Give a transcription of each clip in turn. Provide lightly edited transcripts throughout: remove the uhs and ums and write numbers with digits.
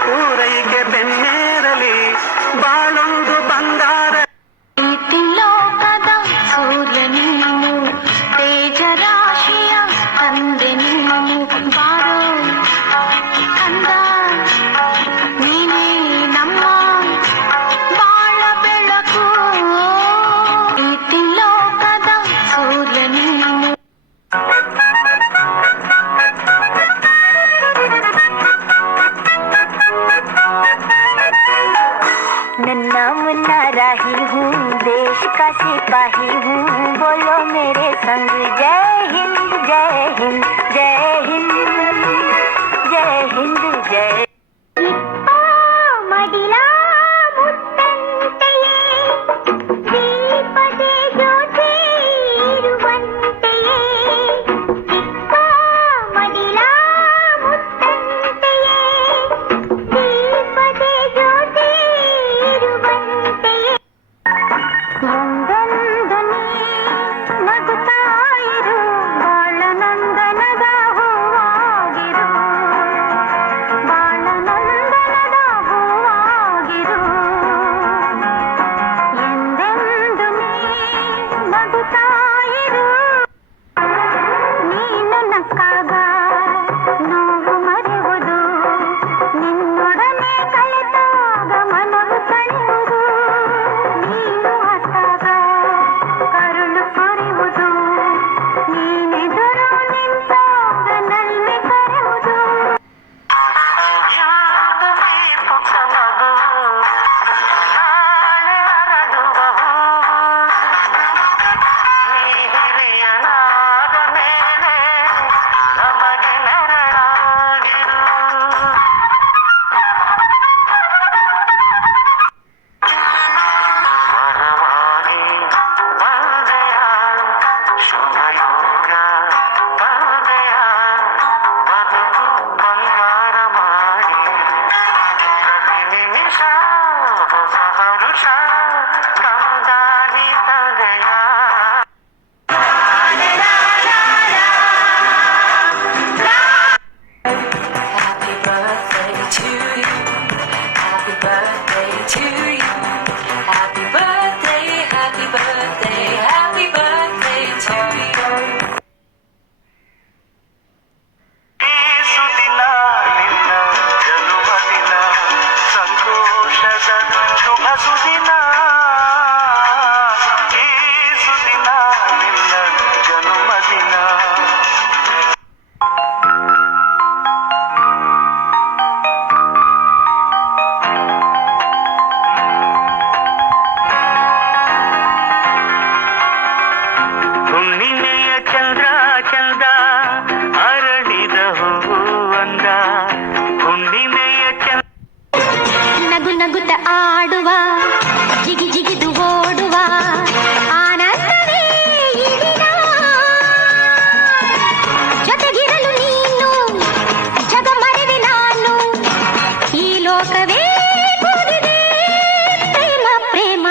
ಪೂರೈಕೆ ಬೆನ್ನೇರಲಿ ಬಾಳೊಂದು ಬಂಗಾರ. ಲೋಕದ ಸೂರ್ಯ ನೀನು, ತೇಜ ರಾಶಿಯ ತಂದೆ ನೀನು, ಬಾರೋ ಕಂದ ನೀನೇ ನಮ್ಮ ಬಾಳ ಬೆಳಕು. ಪ್ರೀತಿ ಲೋಕದ ಸೂರ್ಯ ನೀನು. नन्ना मुन्ना राही हूँ, देश का सिपाही हूँ, बोलो मेरे संग जय हिंद जय हिंद जय हिंद जय हिंद जय. ಮಡಿಲಾ ಮುತ್ತಂತೆಯೇ ದೀಪದೆ ಜ್ಯೋತಿ ಇರುವಂತೆಯೇ, ಮಡಿಲಾ ಮುತ್ತಂತೆಯೇ ದೀಪದೆ ಜ್ಯೋತಿ ಇರುವಂತೆಯೇ. ಒಂದೊಂದನೇ ನಗುತ್ತಾ ಇರು, ಬಾಳ ನಂದನದ ಹೂವಾಗಿರು, ಬಾಳ ನಂದನದ ಹೂವಾಗಿರು. ಎಂದೆಂದು ನೀ ನಗುತ್ತಾ ಇರು. ನೀನು ನಕ್ಕಾಗ ನೋವು ಮರೆಯುವುದು, ನಿನ್ನೊಡನೆ ಕಳೆದಾಗ ಮನವು ಸೆಳೆಯುವುದು. ನೀನು ಹತ್ತಾಗ ಕರುಳು ಕೊರೆಯುವುದು, ನೀನೆದುರು ನಿಂತಾಗ ನಲ್ಮೆ ಕರೆಯುವುದು. ನಗು ನಗುತ್ತ ಆಡುವ, ಜಿಗಿ ಜಿಗಿದು ಓಡುವ ಆನಂದವೇ ಈ ದಿನ. ಜೊತೆಗಿರಲು ನೀನು, ಜಗ ಮರೆವೆ ನಾನು, ಈ ಲೋಕವೇ ಕೂಗಿದೆ ಪ್ರೇಮ ಪ್ರೇಮ.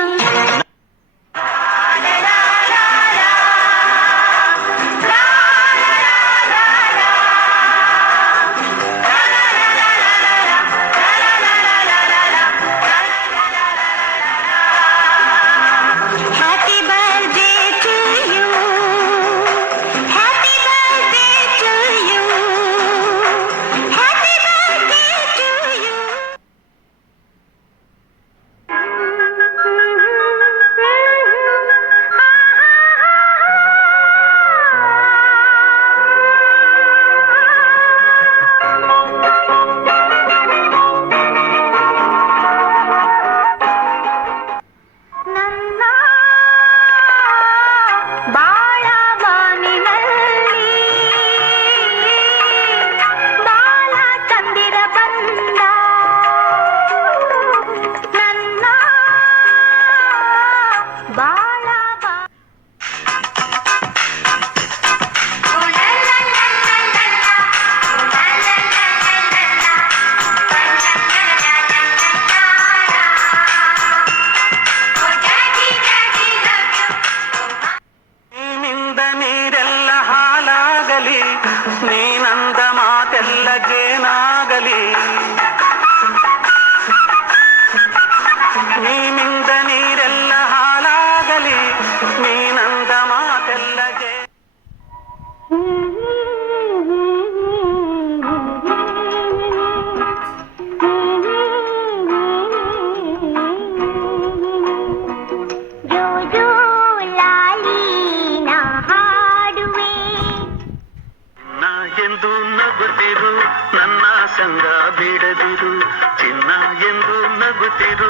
ನಗುತ್ತಿರು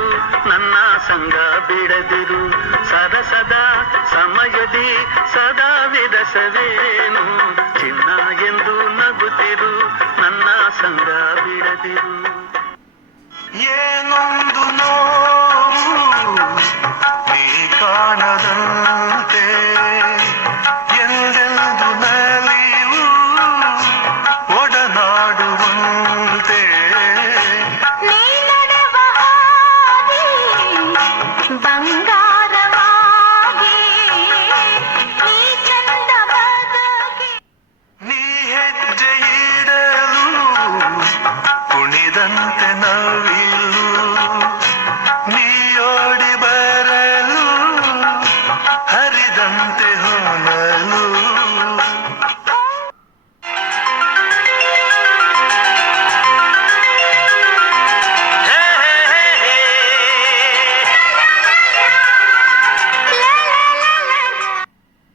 ನನ್ನ ಸಂಗ ಬಿಡದಿರು ಸರಸದ ಸಮಯದಿ ಸದಾ ವಿರಸವೇನು ಚಿನ್ನ ಎಂದು ನಗುತ್ತಿರು ನನ್ನ ಸಂಗ ಬಿಡದಿರು ಏನೊಂದು ನೋವು ನೀ ಕಾಣದಂತೆ ಎಂದೆಂದು ನಲಿವು ಒಡನಾಡುವಂತೆ ನೀ ನಡೆವ ಹಾದಿ ಬಂಗಾರವಾಗಿ ನೀ ಚಂದ ಬದುಕಿ ನೀ ಹೆಜ್ಜೆ ಇಡಲು ಕುಣಿದಂತೆ ನವಿಲು ನೀಯೋಡಿ ಬರಲು ಹರಿದಂತೆ ಹೊನಲು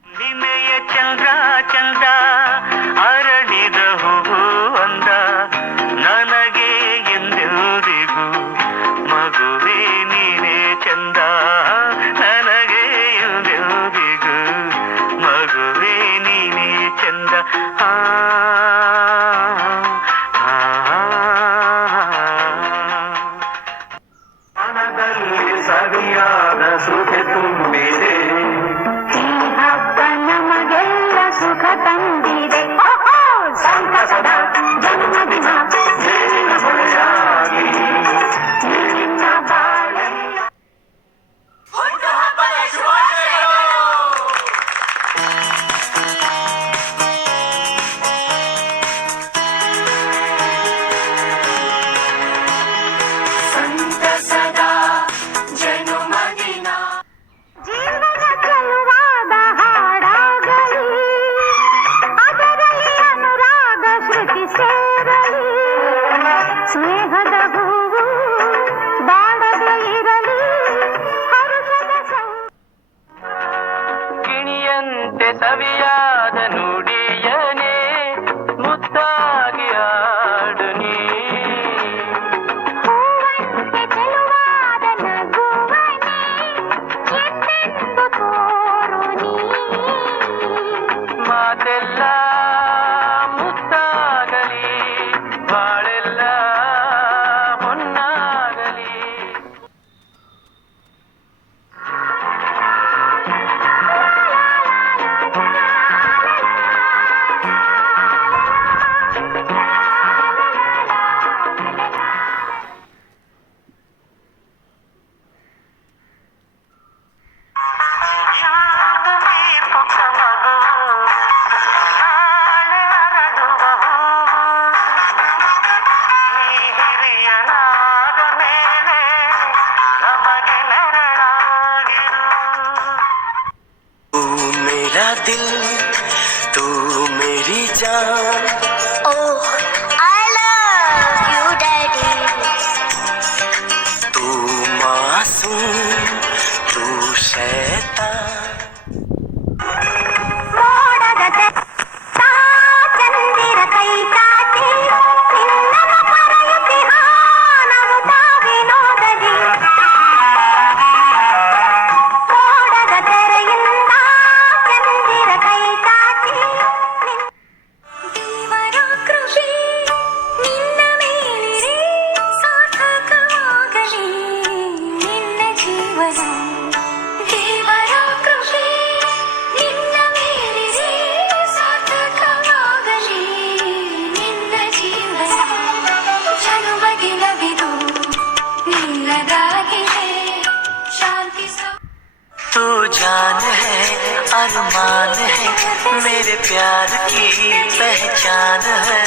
ನಿನ್ನೆಯ ಚಂದ್ರ ಚಂದ ಅರಳಿದ ಹೂವು ಅಂದ ನನಗೆ ಎಂದೆಂದಿಗೂ ಮಗುವೇ ನೀನೇ ಚಂದ ನನಗೆ ಎಂದೆಂದಿಗೂ ಮಗುವೇ ನೀನೇ ಚಂದ ಆ ಮನದಲ್ಲಿ ಸರಿಯಾದ ಸುಖ ತುಂಬಿದೆ ಈ ಹಬ್ಬ ನಮಗೆಲ್ಲ ಸುಖ ತಂದಿದೆ ಓಹೋ, ಸಂತಸದ ಜನ್ಮದಿನ ಬೇರಿನ ಹೊಳೆಯಾಗಿ ನಿನ್ನ ಬಾಳೆಲ್ಲ ಸಂತಸದ ಜನುಮದಿನ ಜೀವನ ಚೆಲುವಾದ ಹಾಡಾಗಲಿ ಅದರಲ್ಲಿ ಅನುರಾಗ ಶ್ರುತಿ ಸೇರಲಿ ಸ್ನೇಹದ ಹೂವು ಬಾಡದೆ ಇರಲಿ ಹರುಷದ ಗಿಣಿಯಂತೆ ಸವಿಯಾದ ನುಡಿಯನೇ ಮುದ್ದಾಗಿ ಆಡು ನೀ ಹೂವಂತೆ ಚೆಲುವಾದ ನಗುವನೇ ಎಂದೆಂದು ತೋರು ನೀ ಮಾತೆಲ್ಲ ಮುತ್ತಾಗಲಿ ಬಾಳೆಲ್ಲ ಹೊನ್ನಾಗಲಿ ಇಂದು ನೀ ಪುಟ್ಟ ಮಗು ನಾಳೆ ಹರಡುವ ಹೂವು ನೀ ಹಿರಿಯನಾದ ಮೇಲೆ ನಮಗೆ ನೆರಳಾಗಿರು तू मेरा दिल तू मेरी जान Oh, I love you, Daddy. तू मासूम तू शैतान ಮೋಡದ ತಾ ಚಂದಿರ ಕೈ ಚಾಚಿ ನಿನ್ನನ್ನು ಕರೆಯುತ್ತಿಹ ನಾವು ವಿನೋದದಿ ಮೋಡದ ತೆರೆಯಿಂದ ಚಂದಿರ ಕೈ ಚಾಚಿ ದೇವರ ಕೃಪೆ ನಿನ್ನ ಮೇಲಿರೆ ಸಾರ್ಥಕವಾಗಲಿ ನಿನ್ನ ಜೀವನ ದೇವರ ಕೃಪೆ ನಿನ್ನ ಮೇಲಿರೆ ಸಾರ್ಥಕವಾಗಲಿ ನಿನ್ನ ಜೀವನ ಜನುಮದಿನವಿದು ನಿನ್ನದಾಗಿದೆ ಶಾಂತಿ तू जान है अरमान है मेरे प्यार की पहचान है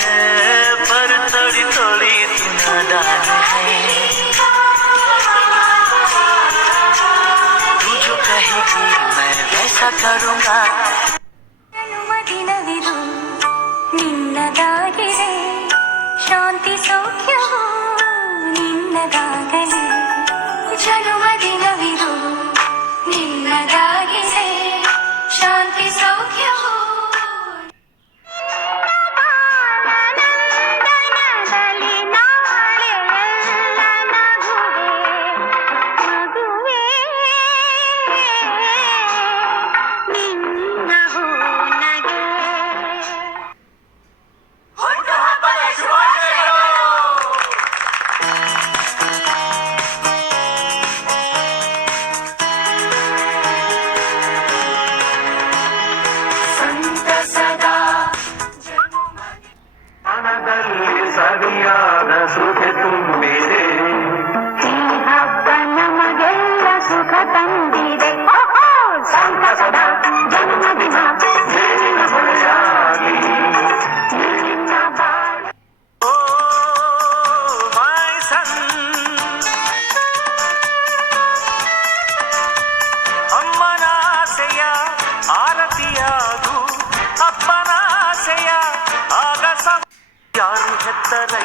पर थोड़ी थोड़ी तू नादान है तू जो कहेगी मैं वैसा करूँगा ಜನುಮದಿನವಿದು ನಿನ್ನದಾಗಿದೆ ಶಾಂತಿ ಸೌಖ್ಯವು ನಿನ್ನದಾಗಲಿ ಜನುಮದಿನವಿದು ನಿನ್ನದಾಗಿದೆ ಶಾಂತಿ ಸೌಖ್ಯವು ಬಾಲನಂದನದಲ್ಲಿ ನಾಳೆಯೆಲ್ಲ ನಗುವೆ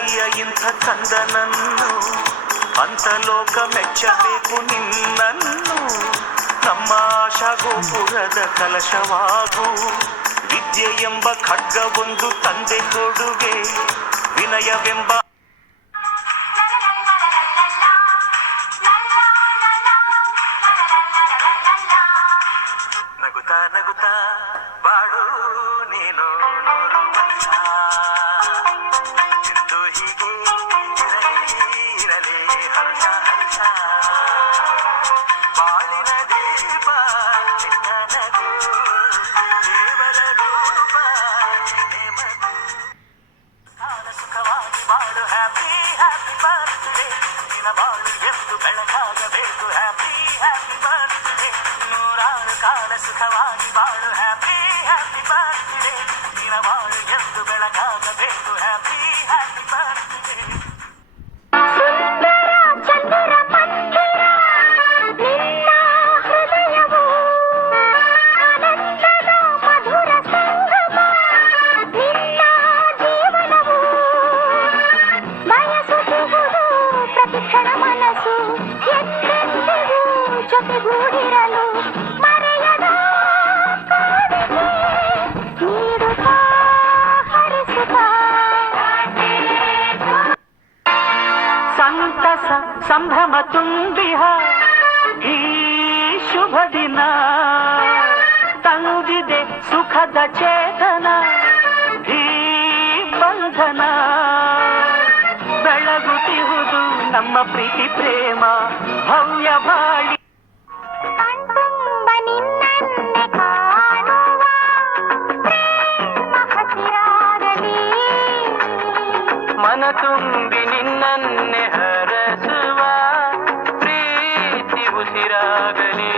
ಸವಿಯ ಇಂಥ ಚಂದನನ್ನು ಅಂತಲೋಕ ಮೆಚ್ಚಬೇಕು ನಿನ್ನನ್ನು ನಮ್ಮ ಆಶಾ ಗೋಪುರದ ಕಲಶವಾಗು ವಿದ್ಯೆ ಎಂಬ ಖಡ್ಗವೊಂದು ತಂದೆ ಕೊಡುಗೆ ವಿನಯವೆಂಬ ನಗುತ್ತಾ ನಗುತ್ತಾ ಬಾಳು ನೀನು ನೂರು ವರ್ಷ ಎಂದು ಹೀಗೆ ಇರಲಿ ಹರ್ಷ ಹರ್ಷ ಬಾಳಿನ ದೀಪ ನಿನ್ನ ನಗು ದೇವರ ರೂಪ ನಿನ್ನೆ ಮಗು ಕಾಲ ಸುಖವಾಗಿ ಬಾಳು ಹ್ಯಾಪಿ ಹ್ಯಾಪಿ ಬರ್ತ್ಡೇ ನಿನ್ನ ಬಾಳು ಎಂದು ಬೆಳಕಾಗಬೇಕು ಹ್ಯಾಪಿ ಹ್ಯಾಪಿ ಬರ್ತ್ಡೇ ನೂರಾರು ಕಾಲ ಸುಖವಾಗಿ ಬಾಳು ಹ್ಯಾಪಿ ಹ್ಯಾಪಿ ಬರ್ತ್ಡೇ ನಿನ್ನ ಬಾಳು ಎಂದು ಬೆಳಕಾಗಬೇಕು ಹ್ಯಾಪಿ ಹ್ಯಾಪಿ ಬರ್ತ್ಡೇ ಸುಂದರ ಚಂದಿರ ಮಂದಿರ ನಿನ್ನ ಹೃದಯವು ಆನಂದದ ಮಧುರ ಸಂಗಮ ನಿನ್ನ ಜೀವನವು ಬಯಸುತ್ತಿರುವುದು ಪ್ರತಿಕ್ಷಣ ಮನಸ್ಸು ಎಂದೆಂದಿಗೂ ಜೊತೆಗೂಡಿರಲು ಮರೆಯದ ಕಾಣಿಕೆ ನೀಡುತ್ತಾ ಹರಿಸುತ್ತಾ ಸಂತಸ ಸಂಭ್ರಮ ತುಂಬಿಹ ಈ ಶುಭ ದಿನ ತಂದಿದೆ ಸುಖದ ಚೇತನ ಈ ಬಂಧನ ಬೆಳಗುತ್ತಿರುವುದು ನಮ್ಮ ಪ್ರೀತಿ ಪ್ರೇಮ ಭವ್ಯ ಬಾಳಿ ಕಣ್ತುಂಬ ನಿನ್ನನ್ನೇ ಕಾಣುವ ಪ್ರೇಮ ಹಸಿರಾಗಲಿ ಮನ ತುಂಬಿ ನಿನ್ನನ್ನೇ ಹರಸುವ ಪ್ರೀತಿ ಉಸಿರಾಗಲಿ